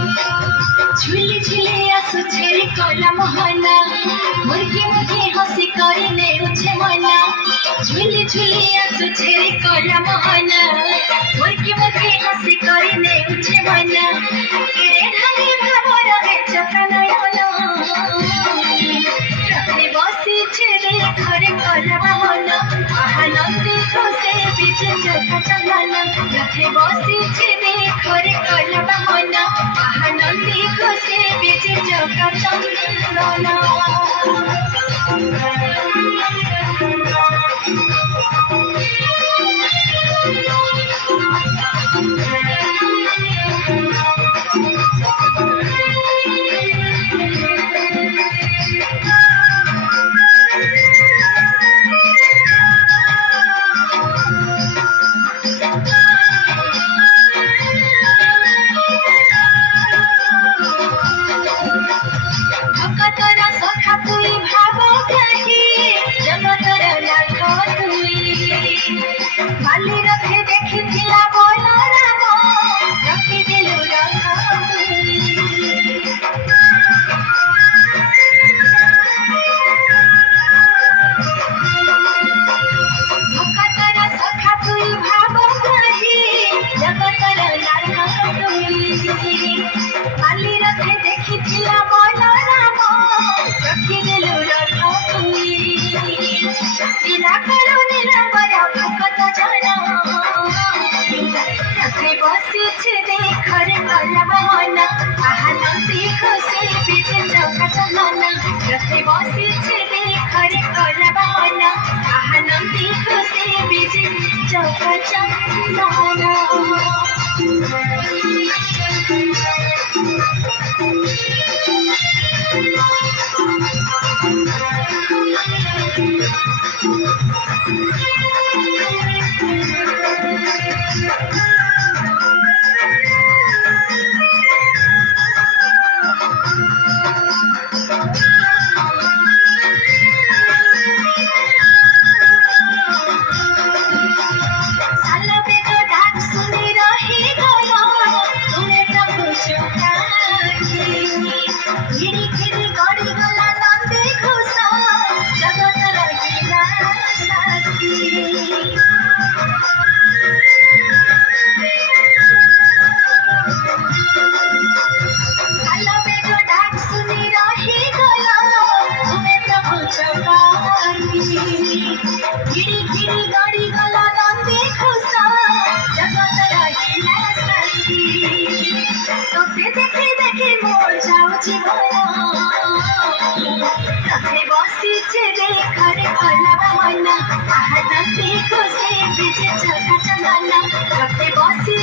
झुली झुली आसुछे कला मोहना मुर्गी मुर्गी हसी करने उछे मना झुली झुली आसुछे कला मोहना मुर्गी मुर्गी हसी करने उछे मना केरे ढाली भाव रहे चकनयना रखने बसी छे घरे कला मोहना आनंदी खुशे बीच चका चलना रखने बसी छे घरे कला मोहना आनंदी खुशे बीच चका चलना भक्तरा सखा तुई भाव कही जगतर लाख तुई बाली रखे देखी थिला बोल राम रखी दिलु रख भक्तरा सखा तुई भाव कही जगतर लाख तुई बाली रखे देखी थिला बोल रखी दिलु रख बिना करो निरंबरा भगत जना रखे बसी देखरे कला मोहना आनंदी खुशी बीच चका चलना रखे बसी देखरे कला मोहना आनंदी खुशी बीच चका चलना गिरी गिरी गाड़ी गला नंदी खुशा जगत रहिला साथी तोते देखे देखे मोर जाउची भला रखे बसी देखरे कला मोहना आनंदी खुशी बीच चका चलना रखे बसी